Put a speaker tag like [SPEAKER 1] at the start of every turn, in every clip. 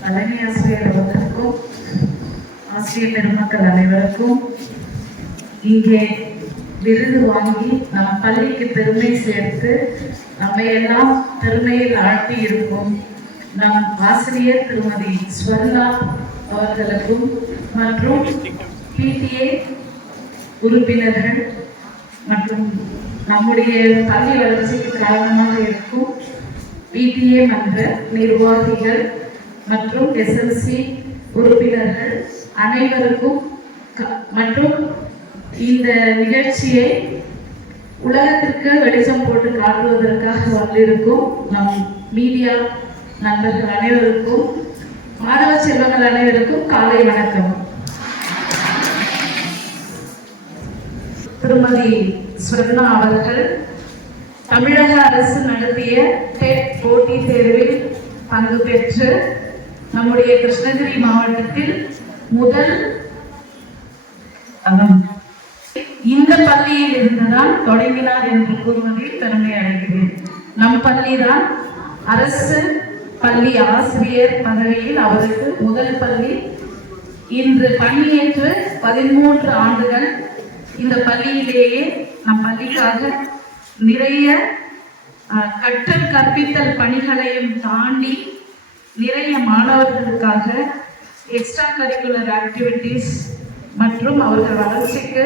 [SPEAKER 1] தலைமை ஆசிரியர் அவர்களுக்கும் ஆசிரியர் பெருமக்கள் அனைவருக்கும் இங்கே விருது வாங்கி நம் பள்ளிக்கு பெருமை சேர்த்து நம்மையெல்லாம் பெருமையில் ஆழ்த்தி இருக்கும் நம் ஆசிரியர் திருமதி ஸ்வர்ணா அவர்களுக்கும் மற்றும் பிடிஏ உறுப்பினர்கள் மற்றும் நம்முடைய பள்ளி வளர்ச்சிக்கு காரணமாக இருக்கும் பிடிஏ மன்ற நிர்வாகிகள் மற்றும் எஸ்எல்சி உறுப்பினர்கள் அனைவருக்கும் க- மற்றும் இந்த நிகழ்ச்சியை உலகத்திற்கு வெளிச்சம் போட்டு காட்டுவதற்காக வந்திருக்கும் நம் மீடியா நண்பர்கள் அனைவருக்கும் மாணவ செல்வங்கள் அனைவருக்கும் காலை வணக்கம். திருமதி ஸ்வர்ணா அவர்கள் தமிழக அரசு நடத்திய டெட் போட்டித் தேர்வில் பங்கு பெற்று நம்முடைய கிருஷ்ணகிரி மாவட்டத்தில் முதல் இந்த பள்ளியில் இருந்துதான் தொடங்கினார் என்று கூறுவதில் பெருமை அடைகிறேன். நம் பள்ளிதான் அரசு பள்ளி ஆசிரியர் பதவியில் அவருக்கு முதல் பள்ளி. இன்று பணியேற்று பதிமூன்று ஆண்டுகள் இந்த பள்ளியிலேயே நம் பள்ளிக்காக நிறைய கற்றல் கற்பித்தல் பணிகளையும் தாண்டி நிறைய மாணவர்களுக்காக எக்ஸ்ட்ரா கரிக்குலர் ஆக்டிவிட்டீஸ் மற்றும் அவர்கள் வளர்ச்சிக்கு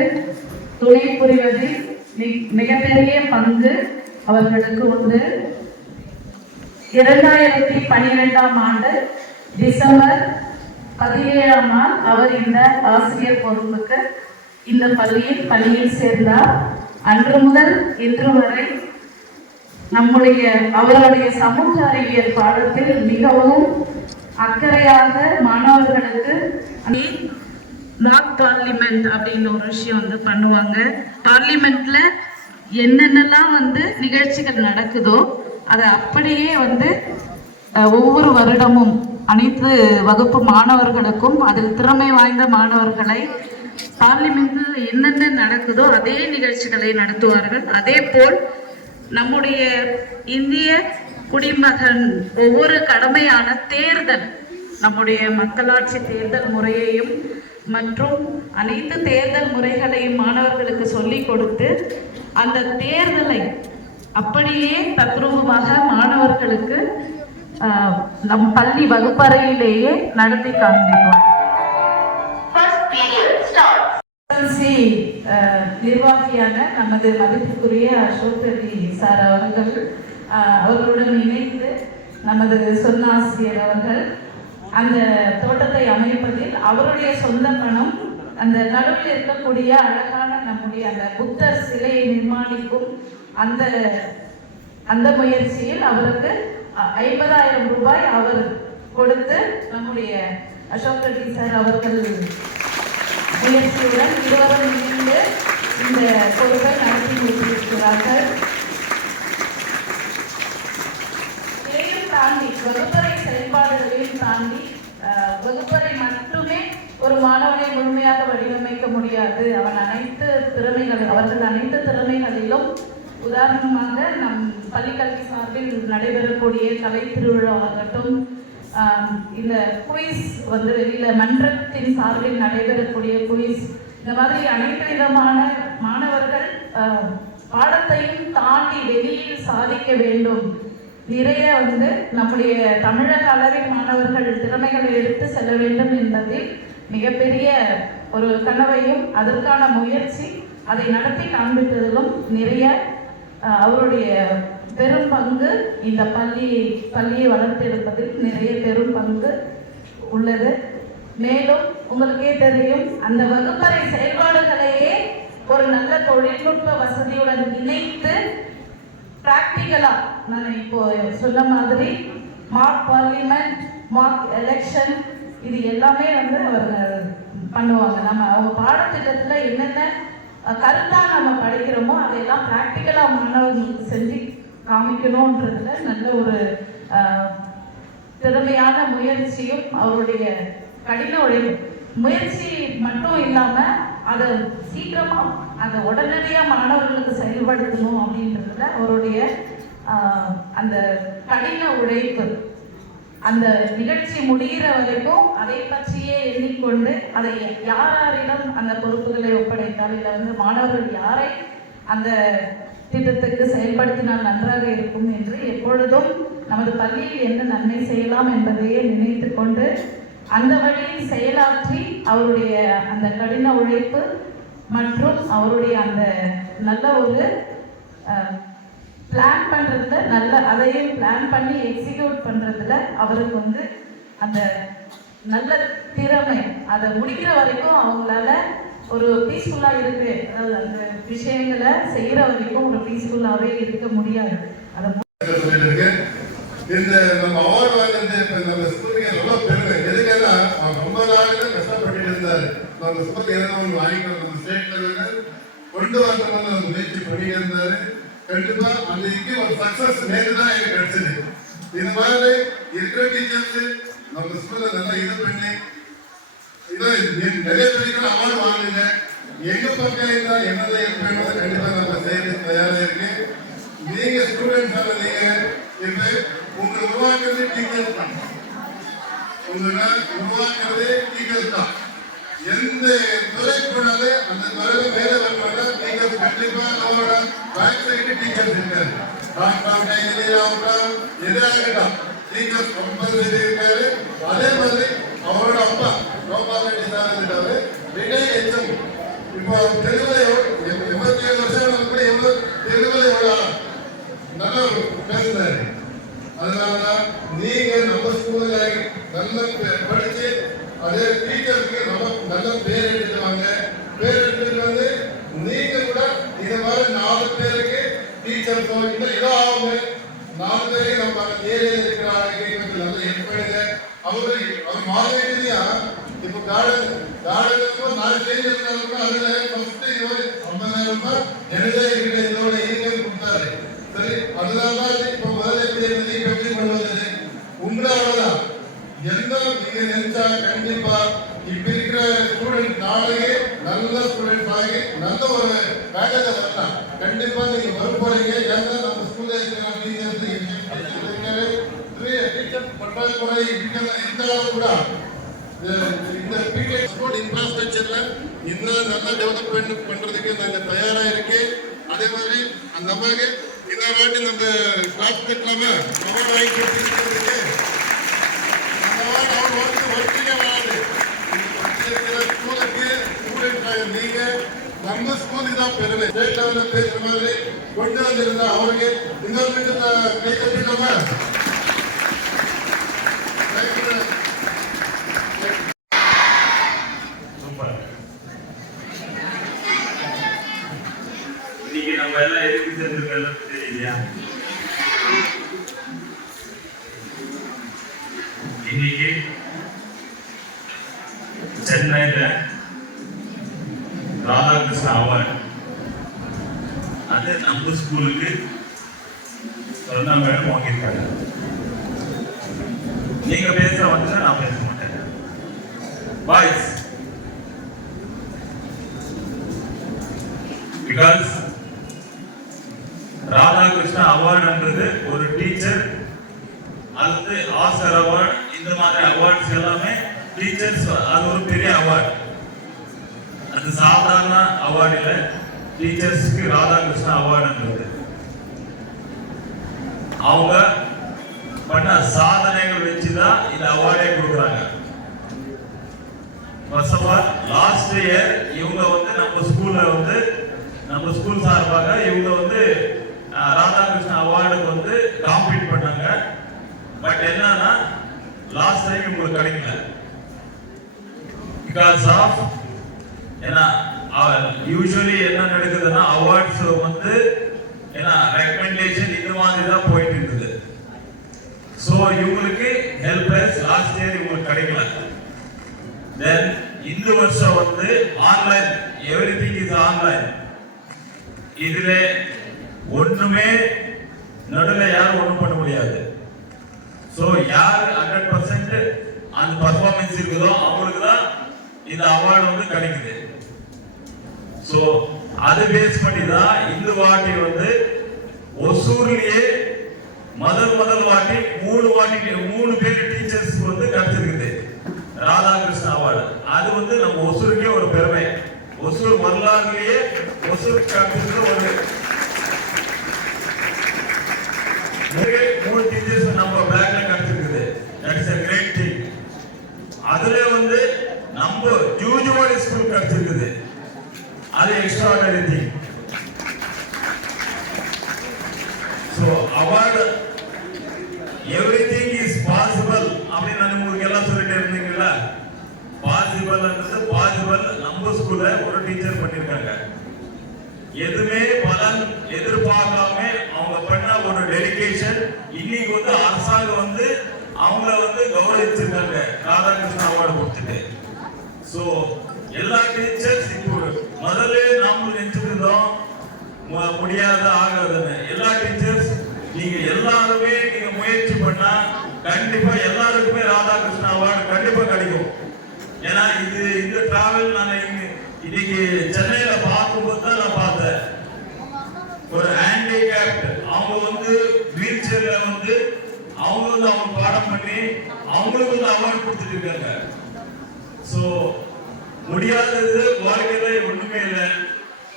[SPEAKER 1] துணை புரிவதில் மிகப்பெரிய பங்கு அவர்களுக்கு உண்டு. இரண்டாயிரத்தி பன்னிரெண்டாம் ஆண்டு டிசம்பர் பதினேழாம் நாள் அவர் இந்த ஆசிரியர் பொறுப்புக்கு இந்த பள்ளியில் பள்ளியில் சேர்ந்தார். அன்று முதல் இன்று வரை நம்முடைய அவர்களுடைய சமூக அறிவியல் பாடத்தில் மிகவும் அக்கறையாக மாணவர்களுக்கு மாக் பார்லிமெண்ட் அப்படின்னு ஒரு விஷயம் வந்து பண்ணுவாங்க. பார்லிமெண்ட்ல என்னென்னலாம் வந்து நிகழ்ச்சிகள் நடக்குதோ அதை அப்படியே வந்து ஒவ்வொரு வருடமும் அனைத்து வகுப்பு மாணவர்களுக்கும் அதில் திறமை வாய்ந்த மாணவர்களை பார்லிமெண்ட்ல என்னென்ன நடக்குதோ அதே நிகழ்ச்சிகளை நடத்துவார்கள். அதே போல் நம்முடைய இந்திய குடிமகன் ஒவ்வொரு கடமையான தேர்தல் நம்முடைய மக்களாட்சி தேர்தல் முறையையும் மற்றும் அனைத்து தேர்தல் முறைகளையும் மாணவர்களுக்கு சொல்லிக் கொடுத்து அந்த தேர்தலை அப்படியே தத்ரூபமாக மாணவர்களுக்கு நம் பள்ளி வகுப்பறையிலேயே நடத்தி காண்பிப்போம் எஸ்எல்சி நிர்வாகியான நமது மதிப்புக்குரிய அசோக் சார் அவர்கள் அவர்களுடன் இணைந்து நமது சொன்னாசிரியர் அவர்கள் அந்த தோட்டத்தை அமைப்பதில் அவருடைய சொந்த பணம் அந்த நடுவில் இருக்கக்கூடிய அழகான நம்முடைய அந்த புத்தர் சிலையை நிர்மாணிக்கும் அந்த அந்த முயற்சியில் அவருக்கு அ- ஐம்பதாயிரம் ரூபாய் அவர் கொடுத்து நம்முடைய அசோக் ரெட்டி சார் அவர்கள் முயற்சியுடன் இருவரும் இணைந்து இந்த பொறுப்பை நடத்தி முடித்திருக்கிறார்கள். இதையும் தாண்டி வகுப்பறை செயல்பாடுகளையும் தாண்டி அஹ், வகுப்பறை மட்டுமே ஒரு மாணவனை முழுமையாக வடிவமைக்க முடியாது. அவன் அனைத்து திறமைகள் அவர்கள் அனைத்து திறமைகளிலும் உதாரணமாக நம் பள்ளிக்கல்வி சார்பில் நடைபெறக்கூடிய கலை திருவிழாவாகட்டும் ஆம், இந்த குயிஸ் வந்து வெளியில மன்றத்தின் சார்பில் நடைபெறக்கூடிய குயிஸ் இந்த மாதிரி அனைத்து விதமான மாணவர்கள் பாடத்தையும் தாண்டி வெளியில் சாதிக்க வேண்டும். நிறைய வந்து நம்முடைய தமிழக அளவில் மாணவர்கள் திறமைகளை எடுத்து செல்ல வேண்டும் என்பதில் மிகப்பெரிய ஒரு கனவையும் அதற்கான முயற்சி அதை நடத்தி காண்பிப்பதிலும் நிறைய அவருடைய பெரும் பங்கு இந்த பள்ளி பள்ளியை வளர்த்தெடுப்பதில் நிறைய பெரும் பங்கு உள்ளது. மேலும் உங்களுக்கே தெரியும் அந்த வகுப்பறை செயல்பாடுகளையே ஒரு நல்ல தொழில்நுட்ப வசதியுடன் இணைத்து ப்ராக்டிக்கலாக நான் இப்போ சொன்ன மாதிரி மார்க் பார்லிமெண்ட் மார்க் எலெக்ஷன் இது எல்லாமே வந்து அவங்க பண்ணுவாங்க. நம்ம அவங்க பாடத்திட்டத்தில் என்னென்ன கருத்தாக நம்ம படிக்கிறோமோ அதையெல்லாம் ப்ராக்டிக்கலாக மாணவர்களுக்கு செஞ்சு காமிக்கணுன்றதுல நல்ல ஒரு திறமையான முயற்சியும் அவருடைய கடின உழைப்பு முயற்சி மட்டும் இல்லாம அதை சீக்கிரமா அந்த உடனடியா மாணவர்களுக்கு செயல்படுத்தணும் அப்படின்றதுல அவருடைய அந்த கடின உழைப்பு. அந்த நிகழ்ச்சி முடிகிற வரைக்கும் அதை பற்றியே எண்ணிக்கொண்டு அதை யார் யாரிடம் அந்த பொறுப்புகளை ஒப்படைத்தால் இல்லை வந்து மாணவர்கள் யாரை அந்த திட்டத்துக்கு செயல்படுத்தினால் நன்றாக இருக்கும் என்று எப்பொழுதும் நமது பள்ளியில் என்ன நன்மை செய்யலாம் என்பதையே நினைத்து கொண்டு அந்த வழியில் செயலாற்றி அவருடைய அந்த கடின உழைப்பு மற்றும் அவருடைய அந்த நல்ல ஒரு பிளான் பண்ணுறதுல நல்ல அதையே பிளான் பண்ணி எக்ஸிக்யூட் பண்ணுறதுல அவருக்கு வந்து அந்த நல்ல திறமை அதை முடிக்கிற வரைக்கும் அவங்களால ஒரு பீஸ்ஃபுல்லாக இருக்கு. அதாவது அந்த விஷயங்களை செய்கிற வரைக்கும் ஒரு பீஸ்ஃபுல்லாகவே இருக்க முடியாது. அதை
[SPEAKER 2] இந்த நம்ம அவார்டு வாங்குறது இப்ப நம்ம ஸ்கூலுக்கு நல்லா பெருமை எதுக்காக அவர் ரொம்ப நாளாக கஷ்டப்பட்டு இருந்தாரு. நம்ம ஸ்கூலுக்கு எதனா வாங்கிக்கணும் நம்ம ஸ்டேட்ல லெவலில் கொண்டு வரணும்னு ஒரு முயற்சி பண்ணிட்டு இருந்தாரு. கண்டிப்பா அந்த இங்கே ஒரு சக்சஸ் நேற்று தான் எனக்கு கிடைச்சது. இது மாதிரி இருக்கிற டீச்சர்ஸ் நம்ம ஸ்கூல்ல நல்லா இது பண்ணி நிறைய பேருக்கு அவார்டு வாங்குங்க எங்க பக்கம் இருந்தா என்னதை எப்படின்றத கண்டிப்பா நம்ம செய்யறதுக்கு தயாரா இருக்கு. நீங்க ஸ்டூடெண்ட்ஸ் நீங்க இப்ப உங்களை உருவாக்குறது டீச்சர்ஸ் தான். உங்களை உருவாக்குறதே டீச்சர்ஸ் தான். எந்த துறை போனாலும் அந்த துறையில வேலை வரணும் டீச்சர்ஸ் கண்டிப்பா நம்மளோட பேக் சைடு டீச்சர்ஸ் இருக்காரு. டாக்டர் இன்ஜினியர் ஆகட்டும் எதாகட்டும் டீச்சர்ஸ் கம்பல்சரி இருக்காரு. அதே மாதிரி அவரோட அப்பா கோபால் ரெட்டி சார் இருக்காரு வினய் எச்சம் இப்போ தெலுங்குல எண்பத்தி ஏழு வருஷம் கூட எவ்வளவு தெலுங்குல எவ்வளவு நல்லா பேசுனாரு அதனாலதான் நீங்க நம்ம ஸ்கூல்ல நல்ல படிச்சு அதே டீச்சருக்கு நம்ம நல்ல பேர் எடுத்துவாங்க பேர் எடுத்துட்டு வந்து நீங்க கூட இது மாதிரி நாலு பேருக்கு டீச்சர் இன்னும் ஏதோ ஆகுங்க நாலு பேருக்கு நம்ம ஏரியாவில் இருக்கிறாங்க. நல்ல ஹெல்ப் பண்ணுங்க அவரு அவர் மாதவியா இப்போ கார்டன் கார்டனுக்கும் நாலு பேர் இருந்தாலும் அதுல ஃபர்ஸ்ட் இவர் ஐம்பதாயிரம் ரூபாய் எனதே இருக்கிற இதோட இன்கம் கொடுத்தாரு சரி அதனால தான் இப்போ முதல்ல எப்படி இருந்தது இப்போ எப்படி கொண்டு வந்தது உங்களாலதான் எந்த நீங்க நினைச்சா கண்டிப்பா இப்ப இருக்கிற ஸ்டூடெண்ட் நாளைக்கு நல்ல ஸ்டூடெண்ட் ஆகி நல்ல ஒரு வேலையில வரலாம் கண்டிப்பா நீங்க வர போறீங்க ஏன்னா நம்ம ஸ்கூல்ல இருக்கிற டீச்சர்ஸ் டீச்சர் பற்றாக்குறை இருக்கிற- இருந்தாலும் கூட இந்த- இந்த பிடெக் ஸ்கூல் இன்ஃப்ராஸ்ட்ரக்சர்ல இன்னும் நல்லா டெவலப்மெண்ட் பண்றதுக்கு தயாரா இருக்கு. அதே மாதிரி அந்த அம்மாவுக்கு இன்னொரு வாட்டி நம்ம கிளாஸ் கட்டலாமா? அவார்டு வாங்கி கொடுத்துருக்கு அந்த அவார்டு அவர் வந்து ஒருத்தருக்கே வராது இருக்கிற ஸ்கூலுக்கு ஸ்டூடெண்ட் நீங்க நம்ம ஸ்கூலுக்கு தான் பெருமை. ஸ்டேட் லெவலில் பேசுற மாதிரி கொண்டு வந்திருந்தா அவருக்கு இன்னொரு மீண்டும் கை கட்டிடலாமா
[SPEAKER 3] சூப்பர் இன்னைக்கு நம்ம எல்லாம் எதுக்கு சேர்ந்துருக்கோம் தெரியலையா இன்னைக்கு சென்னையில ராதாகிருஷ்ண அவார்டு அது நம்ம ஸ்கூலுக்கு சொன்ன மேடம் வாங்கியிருக்காங்க நீங்க பேச வந்து நான் பேச மாட்டேன் பாய்ஸ் பிகாஸ் ராதாகிருஷ்ண அவார்டுன்றது ஒரு டீச்சர் அது ஆஸ்கர் அவார்டு இந்த மாதிரி அவார்ட்ஸ் எல்லாமே டீச்சர்ஸ் அது ஒரு பெரிய அவார்டு அது சாதாரண அவார்டு இல்ல டீச்சர்ஸ்க்கு அவார்டன் அவார்டுன்றது அவங்க பண்ண சாதனைகள் வச்சுதான் இந்த அவார்டே கொடுக்குறாங்க. First of all last year இவங்க வந்து நம்ம ஸ்கூல்ல வந்து நம்ம ஸ்கூல் சார்பாக இவங்க வந்து ராதாகிருஷ்ணன் அவார்டுக்கு வந்து காம்பீட் பண்ணாங்க. பட் என்னன்னா லாஸ்ட் டைம் இவங்களுக்கு கிடைக்கல. பிகாஸ் ஆஃப் ஏன்னா யூஸ்வலி என்ன நடக்குதுன்னா அவார்ட்ஸ் வந்து ஏன்னா ரெக்கமெண்டேஷன் இந்த மாதிரி தான் போயிட்டு இருக்குது ஸோ இவங்களுக்கு ஹெல்பர்ஸ் லாஸ்ட் இயர் இவங்களுக்கு கிடைக்கல. தென் இந்த வருஷம் வந்து online everything is online இதுல ஒண்ணுமே நடுவில் யாரும் ஒண்ணும் பண்ண முடியாது. ஸோ யார் ஹண்ட்ரட் பர்சன்ட் அந்த பர்ஃபார்மன்ஸ் இருக்குதோ அவங்களுக்கு தான் இந்த அவார்டு வந்து கிடைக்குது. ஸோ அது பேஸ் பண்ணி தான் இந்த வாட்டி வந்து ஒசூர்லயே முதல் முதல் வாட்டி மூணு வாட்டி மூணு பேர் டீச்சர்ஸ் வந்து கிடைச்சிருக்குது ராதாகிருஷ்ண அவார்டு. அது வந்து நம்ம ஒசூருக்கே ஒரு பெருமை. ஒசூர் வரலாறுலயே ஒசூருக்கு கிடைச்சிருக்கிற ஒரு மூணு மூணு டீச்சர்ஸ் நம்ம பேக்ல கிடைச்சிருக்குது that is great great thing. அதுல வந்து நம்ம ஜூஜுவாடி ஸ்கூல் கிடைச்சிருக்குது அது extraordinary thing so award everything is possible அப்படின்னு நான் உங்களுக்கு எல்லாம் சொல்லிட்டு இருந்தீங்கல்ல? பாசிபிள்ன்றது பாசிபிள் நம்ம ஸ்கூல்ல ஒரு டீச்சர் பண்ணிருக்காங்க. எதுவுமே பலன் எதிர்பார்க்காம அவங்க பண்ண ஒரு டெடிக்கேஷன் இன்னைக்கு வந்து அரசாங்கம் வந்து அவங்கள வந்து கௌரவிச்சிருக்காங்க. ராதாகிருஷ்ணன் அவார்டு கொடுத்துட்டு. ஸோ எல்லா டீச்சர்ஸ் இப்போ முதல்ல நாம நினைச்சிருந்தோம் முடியாத ஆகாதுன்னு எல்லா டீச்சர்ஸ் நீங்க எல்லாருமே நீங்க முயற்சி பண்ணா கண்டிப்பா எல்லாருக்குமே ராதாகிருஷ்ண அவார்டு கண்டிப்பா கிடைக்கும். ஏன்னா இது இந்த டிராவல் நான் இங்க- இன்னைக்கு சென்னையில பார்க்கும்போது தான் நான் பார்த்தேன். ஒரு ஹேண்டிகேப்ட் அவங்க வந்து வீல் சேர்ல வந்து அவங்க வந்து அவங்க பாடம் பண்ணி அவங்களுக்கு வந்து அவார்டு கொடுத்துட்டு இருக்காங்க. ஸோ முடியாதது வாழ்க்கையில ஒண்ணுமே இல்லை.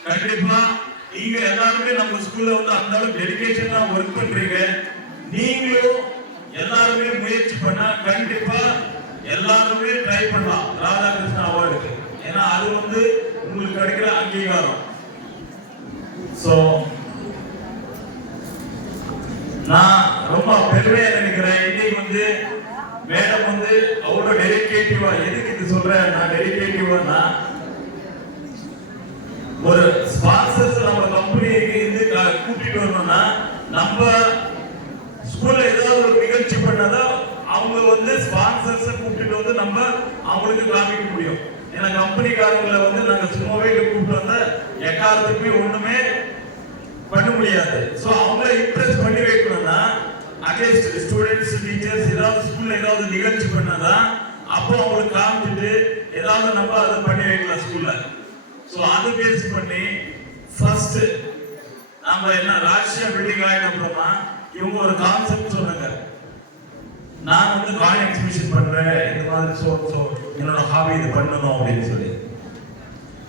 [SPEAKER 3] கண்டிப்பா நீங்க எல்லாருமே நம்ம ஸ்கூல்ல வந்து அந்த அளவுக்கு டெடிக்கேஷனா ஒர்க் பண்றீங்க. நீங்களும் எல்லாருமே முயற்சி பண்ணா கண்டிப்பா எல்லாருமே ட்ரை பண்ணலாம். ராதாகிருஷ்ண அவார்டுக்கு ஏன்னா அது வந்து உங்களுக்கு கிடைக்கிற அங்கீகாரம். சோ நான் ரொம்ப பெருமையா நினைக்கிறேன் இன்னைக்கு வந்து மேடம் வந்து அவ்வளவு டெடிகேட்டிவா எதுக்கு இது சொல்றேன்? நான் டெடிகேட்டிவா ஒரு ஸ்பான்சர்ஸ் நம்ம கம்பெனிக்கு இருந்து கூட்டிட்டு வரணும்னா நம்ம ஸ்கூல்ல ஏதாவது ஒரு நிகழ்ச்சி பண்ணாதான் அவங்க வந்து ஸ்பான்சர்ஸ் கூப்பிட்டு வந்து நம்ம அவங்களுக்கு காமிக்க முடியும். ஏன்னா கம்பெனிக்காரங்களை வந்து நாங்க சும்மாவே கூப்பிட்டு வந்தா எக்காலத்துக்குமே ஒண்ணுமே பண்ண முடியாது. ஸோ அவங்கள இம்ப்ரெஸ் பண்ணி வைக்கணும்னா அட்லீஸ்ட் ஸ்டூடெண்ட்ஸ் டீச்சர்ஸ் ஏதாவது ஸ்கூல்ல ஏதாவது நிகழ்ச்சி பண்ணாதான் அப்போ அவங்களுக்கு காமிச்சிட்டு ஏதாவது நம்ம அதை பண்ணி வைக்கலாம் ஸ்கூல்ல ஸோ அது பேஸ் பண்ணி ஃபர்ஸ்ட் நாம என்ன ராஷ்டிரிய பில்டிங் ஆகினப்புறமா இவங்க ஒரு கான்செப்ட் சொன்னாங்க நான் வந்து காயின் எக்ஸிபிஷன் பண்றேன் இந்த மாதிரி ஸோ ஸோ என்னோட ஹாபி இது பண்ணணும் அப்படின்னு சொல்லி.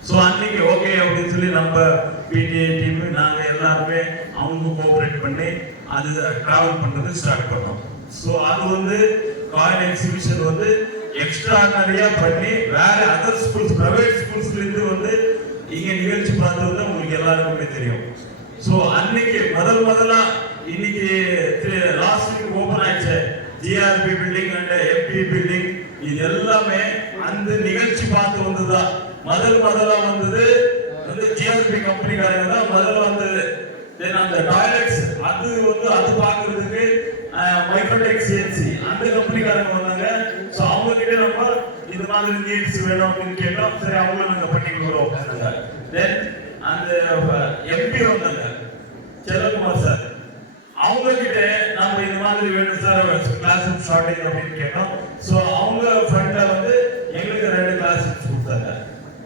[SPEAKER 3] ஸோ அன்னைக்கு ஓகே அப்படின்னு சொல்லி நம்ம பிடிஏ டீம் நாங்கள் எல்லாருமே அவங்க கோஆப்ரேட் பண்ணி அது டிராவல் பண்ணுறது ஸ்டார்ட் பண்ணோம். ஸோ அது வந்து காயின் எக்ஸிபிஷன் வந்து எக்ஸ்ட்ராடனரியா பண்ணி வேற அதர் ஸ்கூல்ஸ் பிரைவேட் ஸ்கூல்ஸ்ல இருந்து வந்து இங்க நிகழ்ச்சி பார்த்தது உங்களுக்கு எல்லாருக்குமே தெரியும். சோ அன்னைக்கு முதல் முதலா இன்னைக்கு லாஸ்ட் வீக் ஓபன் ஆயிடுச்சு. GRP building and MP building இது எல்லாமே அந்த நிகழ்ச்சி பார்த்து வந்ததுதான் முதல் முதலா வந்தது வந்து ஜிஆர்பி கம்பெனிக்காரங்க தான். முதல்ல வந்தது. தென் அந்த டாய்லெட்ஸ் அது வந்து அது பார்க்கிறதுக்கு மைக்ரோடெக் சிஎன்சி அந்த கம்பெனிக்காரங்க வந்தாங்க. கிட்ட நம்ம இந்த மாதிரி நீட்ஸ் வேணும் அப்படின்னு கேட்டோம் சரி அவங்களும் நாங்கள் பண்ணி கொடுக்குறோம் அப்படின்னாங்க. தென் அந்த எம்பி வந்தாங்க செல்லகுமார் சார் அவங்க கிட்ட நம்ம இந்த மாதிரி வேணும் சார் கிளாஸ் ஷார்டேஜ் அப்படின்னு கேட்டோம். ஸோ அவங்க ஃபண்ட்ல வந்து எங்களுக்கு ரெண்டு கிளாஸ் கொடுத்தாங்க.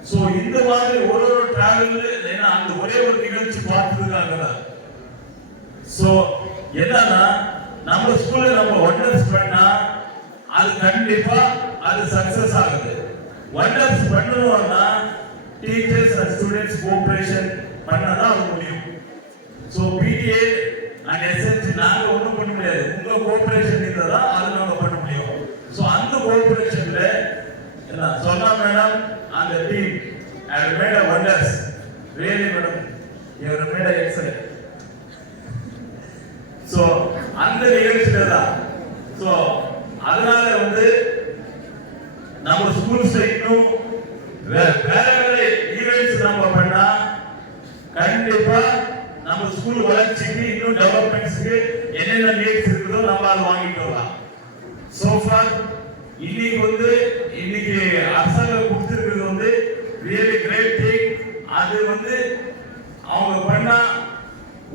[SPEAKER 3] ஸோ இந்த மாதிரி ஒரு ஒரு டிராவல் ஏன்னா அந்த ஒரே ஒரு நிகழ்ச்சி பார்த்ததுக்காக தான். ஸோ என்னன்னா நம்ம ஸ்கூல்ல நம்ம ஒண்டர்ஸ் பண்ணா அது கண்டிப்பா அது சக்சஸ் ஆகுது. ஒண்டர்ஸ் பண்ணுவோம்னா டீச்சர்ஸ் அண்ட் ஸ்டூடெண்ட்ஸ் கோஆபரேஷன் பண்ணதான் அது முடியும். ஸோ பிடிஏ அண்ட் எஸ்என்சி நாங்கள் ஒன்றும் பண்ண முடியாது. உங்கள் கோஆபரேஷன் இருந்தால் தான் அது நாங்கள் பண்ண முடியும். ஸோ அந்த கோஆபரேஷன்ல என்ன சொன்னா மேடம் அந்த team and made wonders wonders really madam இவரை மேட அ எக்ஸலன்ட் அந்த நிகழ்ச்சியில் தான் ஸோ அதனால வந்து நம்ம ஸ்கூல்ஸ் இன்னும் வே- வேற வேற ஈவெண்ட்ஸ் நம்ம பண்ணா கண்டிப்பா நம்ம ஸ்கூல் வளர்ச்சிக்கு இன்னும் டெவலப்மெண்ட்ஸ்க்கு என்னென்ன நீட்ஸ் இருக்குதோ நம்ம அதை வாங்கிட்டு வரலாம். சோஃபா இன்னைக்கு வந்து இன்னைக்கு அரசாங்கம் கொடுத்துருக்கிறது வந்து ரியலி கிரேட் திங் அது வந்து அவங்க பண்ணா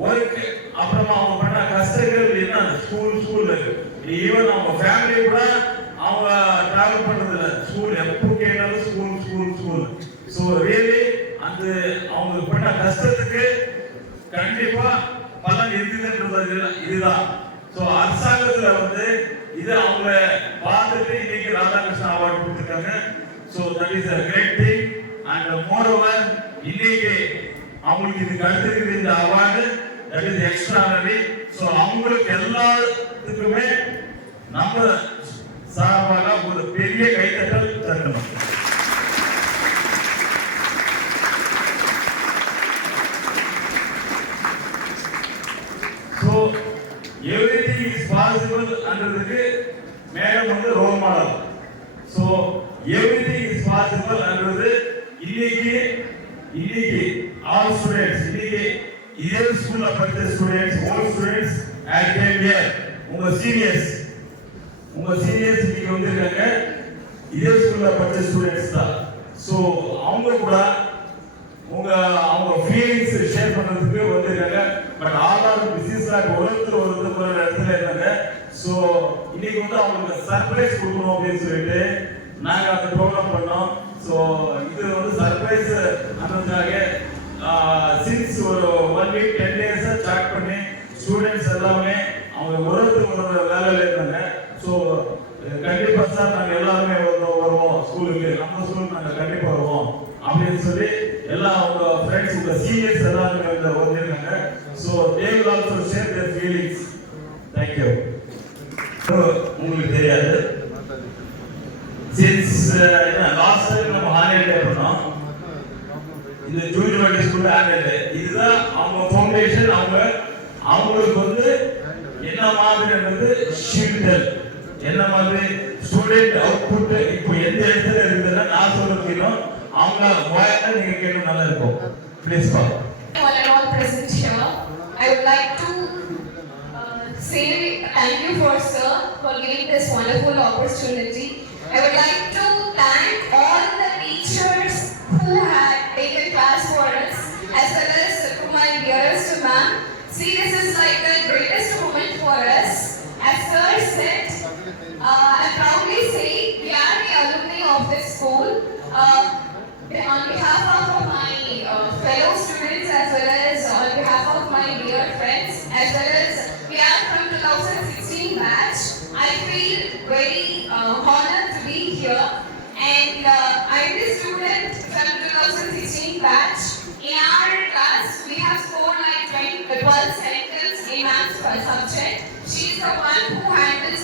[SPEAKER 3] ஒர்க் அப்புறமா அவங்க பண்ண கஷ்டங்கள் என்ன? ஸ்கூல் ஸ்கூல் ஈவன் அவங்க ஃபேமிலி கூட அவங்க டிராவல் பண்றது இல்ல ஸ்கூல் எப்போ கேட்டாலும் school school school so really அந்த அவங்க பண்ண கஷ்டத்துக்கு கண்டிப்பா பலன் இருக்குதுன்றது இதுதான். ஸோ அரசாங்கத்துல வந்து இது அவங்க பார்த்துட்டு இன்னைக்கு ராதாகிருஷ்ணன் அவார்டு கொடுத்துருக்காங்க. So that is a great thing and moreover இன்னைக்கு அவங்களுக்கு இதுக்கு அடுத்திருக்கிற இந்த award that is extraordinary so அவங்களுக்கு எல்லாத்துக்குமே நம்ம சார்பாக ஒரு பெரிய கைத்தட்டல் தரணும். ஸோ எவ்ரி இஸ் பாசிபிள் அன்றதுக்கு மேடம் வந்து role model so everything is possible அன்றது இன்னைக்கு இன்னைக்கு ஆல் ஸ்டூடெண்ட்ஸ் இன்னைக்கு இதே ஸ்கூல்ல படித்த students old students at came year உங்க சீனியர்ஸ் உங்க சீனியர்ஸ் இன்னைக்கு வந்திருக்காங்க. இதே ஸ்கூல்ல படிச்ச ஸ்டூடெண்ட்ஸ் தான். ஸோ அவங்க கூட உங்க அவங்க ஃபீலிங்ஸ் ஷேர் பண்றதுக்கு வந்திருக்காங்க. பட் ஆதார் பிசினஸ்ல ஒருத்தர் ஒருத்தர் ஒரு இடத்துல இருந்தாங்க. ஸோ இன்னைக்கு வந்து அவங்களுக்கு சர்ப்ரைஸ் கொடுக்கணும் அப்படின்னு சொல்லிட்டு நாங்கள் அந்த ப்ரோக்ராம் பண்ணோம். ஸோ இது வந்து சர்ப்ரைஸ் அன்னதுக்காக சின்ஸ் ஒரு ஒன் வீக் ஃப்ரெண்ட்ஸ் உங்க சீனியர்ஸ் வந்து வந்திருக்காங்க. So will also share their feelings. Thank you. உங்களுக்கு தெரியாது. சின்ஸ் லாஸ்ட் டைம் நம்ம ஹாலிடே பண்ணோம். இந்த ஜூனியர் வண்டி ஸ்கூல் ஹாலிடே இதுதான் அவங்க ஃபவுண்டேஷன் அவங்க அவங்களுக்கு வந்து என்ன மாதிரின்றது ஷீல்டல் என்ன மாதிரி ஸ்டூடெண்ட் அவுட்புட் இப்போ அவங்க வாயில நீங்க கேட்டு நல்லா இருக்கும் ப்ளீஸ் பா
[SPEAKER 4] all and all present here. I would like to uh, say thank you for sir for giving this wonderful opportunity. I would like to thank all the on behalf of my uh, fellow students as well as on behalf of my dear friends as well as we are from 2016 batch, I feel very uh, honored to be here and uh, I'm a student from 2016 batch. In our class, we have scored like 20, 12 selections in maths per subject. She is the one who handles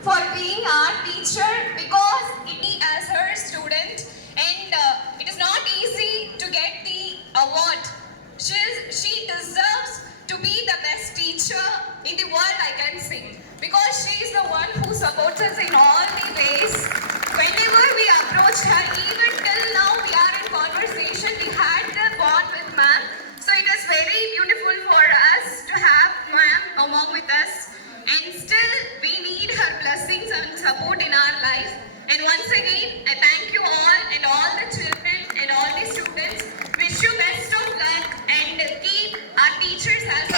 [SPEAKER 4] for being our teacher because it as her student and uh, it is not easy to get the award. She, she deserves to be the best teacher in the world I can say because she is the one who supports us in all the ways. Whenever we approach her, even till now we are in conversation, we had the bond with ma'am. So it is very beautiful for us to have ma'am along with us. And still we need her blessings and support in our life. And once again, I thank you all and all the children and all the students. Wish you best of luck and keep our teachers as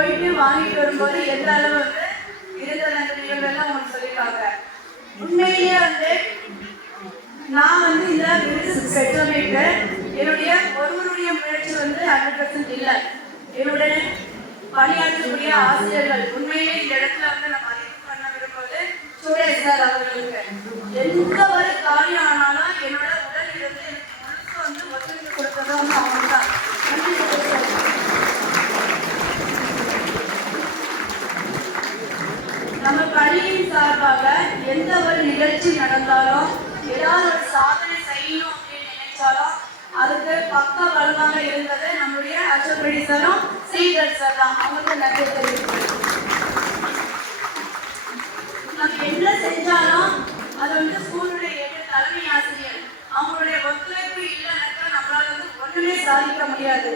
[SPEAKER 5] போயிட்டு வாங்கிட்டு வரும்போது எந்த அளவு வந்து இருக்கிற அந்த நிகழ்வெல்லாம் அவங்க சொல்லியிருக்காங்க உண்மையிலேயே வந்து நான் வந்து இந்த விருது பெற்றமைக்கு என்னுடைய ஒருவருடைய முயற்சி வந்து ஹண்ட்ரட் பர்சன்ட் இல்லை. என்னுடைய பணியாற்றக்கூடிய ஆசிரியர்கள் உண்மையிலே இந்த இடத்துல வந்து நான் அறிவு பண்ண விரும்புவது சூரிய சார் அவர்களுக்கு. எந்த ஒரு காரியம் ஆனாலும் என்னோட உடல் இருந்து எனக்கு முழுக்க வந்து ஒத்துழைப்பு கொடுத்ததும் வந்து அவங்க தான் நன்றி சொல்லுங்கள். நம்ம பள்ளியின் சார்பாக எந்த ஒரு நிகழ்ச்சி நடந்தாலும் ஏதாவது ஒரு சாதனை செய்யணும் அப்படின்னு நினைச்சாலும் அதுக்கு பக்க பலமாக இருந்தது நம்முடைய அச்சப்படி சாரும் ஸ்ரீதர் சார் தான். அவங்களுக்கு நன்றி தெரிவிக்கிறேன். நம்ம என்ன செஞ்சாலும் அது வந்து ஸ்கூலுடைய எட்டு தலைமை ஆசிரியர். அவங்களுடைய ஒத்துழைப்பு இல்லைனாக்கா நம்மளால வந்து ஒண்ணுமே சாதிக்க முடியாது.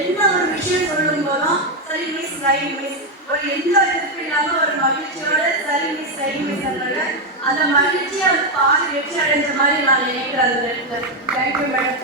[SPEAKER 5] என்ன ஒரு விஷயம் சொல்லும் போதும் சரி மிஸ் ரைட் மிஸ். ஒரு எந்த எதிர்ப்பு இல்லாம ஒரு மகிழ்ச்சியோட சரி மிஸ் ரைட் மிஸ் அந்த மகிழ்ச்சியை வந்து பாதி வெற்றி அடைஞ்ச மாதிரி நான் நினைக்கிறேன். அந்த இடத்துல தேங்க்யூ மேடம்